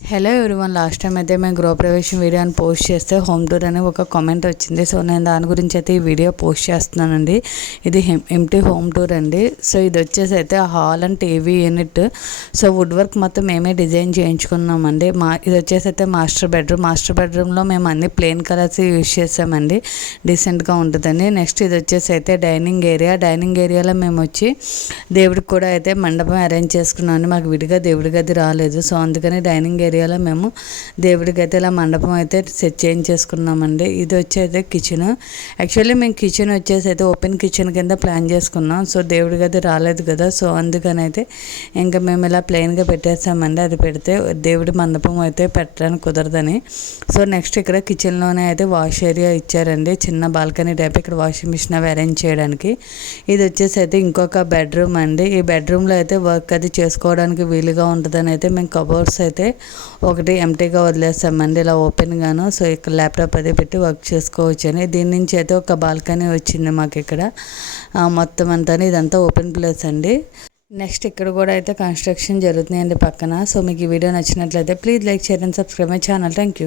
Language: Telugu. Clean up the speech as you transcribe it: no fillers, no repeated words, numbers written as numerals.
హలో ఎవ్రీవన్, లాస్ట్ టైం అయితే మేము గృహప్రవేశం వీడియో అని పోస్ట్ చేస్తే హోమ్ టూర్ అని ఒక కామెంట్ వచ్చింది. సో నేను దాని గురించి అయితే ఈ వీడియో పోస్ట్ చేస్తున్నానండి. ఇది ఎంటీ హోమ్ టూర్ అండి. సో ఇది వచ్చేసి అయితే hall and TV unit. So wood work మొత్తం మేమే డిజైన్ చేయించుకున్నామండి. ఇది వచ్చేసి అయితే మాస్టర్ బెడ్రూమ్లో మేము అన్ని ప్లెయిన్ కలర్స్ యూజ్ చేసామండి, డీసెంట్గా ఉంటుందండి. నెక్స్ట్ ఇది వచ్చేసి అయితే డైనింగ్ ఏరియాలో మేము వచ్చి దేవుడికి కూడా అయితే మండపం అరేంజ్ చేసుకున్నామండి. మాకు విడిగా దేవుడి గది రాలేదు, సో అందుకని డైనింగ్ ఏరియాలో మేము దేవుడికి అయితే ఇలా మండపం అయితే సెట్ చేయించేసుకున్నామండి. ఇది వచ్చి అయితే కిచెన్. యాక్చువల్లీ మేము కిచెన్ వచ్చేసి అయితే ఓపెన్ కిచెన్ కింద ప్లాన్ చేసుకున్నాం. సో దేవుడి గది రాలేదు కదా, సో అందుకని అయితే ఇంకా మేము ఇలా ప్లెయిన్గా పెట్టేస్తామండి. అది పెడితే దేవుడి మండపం అయితే పెట్టడానికి కుదరదని. సో నెక్స్ట్ ఇక్కడ కిచెన్లోనే అయితే వాష్ ఏరియా ఇచ్చారండి, చిన్న బాల్కనీ టైప్. ఇక్కడ వాషింగ్ మిషన్ అవి అరేంజ్ చేయడానికి. ఇది వచ్చేసి అయితే ఇంకొక బెడ్రూమ్ అండి. ఈ బెడ్రూమ్లో అయితే వర్క్ అది చేసుకోవడానికి వీలుగా ఉంటుందని అయితే మేము కబోర్డ్స్ అయితే ఒకటి ఎంటీగా వదిలేస్తామండి, ఇలా ఓపెన్గాను. సో ఇక్కడ ల్యాప్టాప్ అది పెట్టి వర్క్ చేసుకోవచ్చు అని. దీని నుంచి అయితే ఒక బాల్కనీ వచ్చింది మాకు ఇక్కడ. మొత్తం అంతా ఇదంతా ఓపెన్ ప్లేస్ అండి. నెక్స్ట్ ఇక్కడ కూడా అయితే కన్స్ట్రక్షన్ జరుగుతున్నాయండి పక్కన. సో మీకు ఈ వీడియో నచ్చినట్లయితే please like, share and subscribe my channel. Thank you.